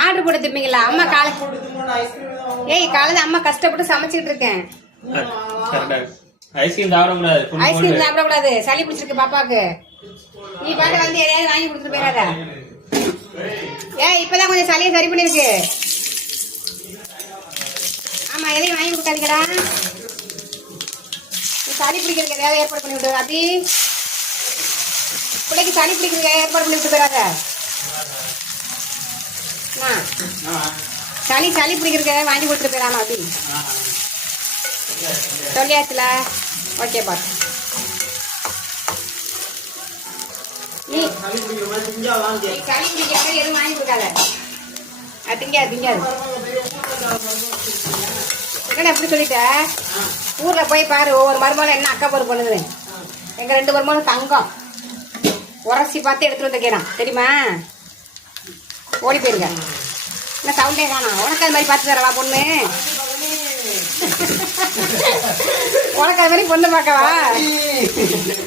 Order போட்டு திப்பீங்களா? அம்மா ஏய் காலையில அம்மா கஷ்டப்பட்டு சமைச்சிட்டு இருக்கேன். ஐஸ்கிரீம் சாப்பிடக்கூடாது. ஐஸ்கிரீம் சாப்பிடக்கூடாது, சளி பிடிச்சிருக்கு பாப்பாக்கு. நீ பாட்டு வந்து எதையாவது வாங்கி கொடுத்துட்டு போயிடாத. ஏய் இப்பதான் கொஞ்சம் சளியை சரி பண்ணிருக்கு. ஆமா எதையும் வாங்கி கொடுக்காதீங்கடா. சளி பிடிக்கிறதுக்கு ஏதாவது ஏற்பாடு பண்ணி விட்டு அதி பிள்ளைக்கு சளி பிடிக்கிறதுக்கு ஏற்பாடு பண்ணி விட்டு போயிடாத. சளி பிடிக்கிறதுக்கு வாங்கி கொடுத்துட்டு போயிடாமா அதி சொல்லியாச்சுல. ஓகே பா. நீ சளி பிடிக்கிற எதுவும் வாங்கி கொடுக்காத. அது திங்காது என்ன எப்படி சொல்லிட்ட? ஊர்ல போய் பாரு ஒவ்வொரு மருமகளும் என்ன அக்கா பொறு பண்ணுது. எங்க 2 மருமகளும் தங்கம் உரசி பார்த்து எடுத்துட்டு வந்துக்கிறான் தெரியுமா? ஓடி போயிருக்க என்ன சவுண்டே காணும். உனக்கு அது மாதிரி பார்த்து தரவா பொண்ணு? உனக்கு அது மாதிரி பொண்ணு பார்க்கவா?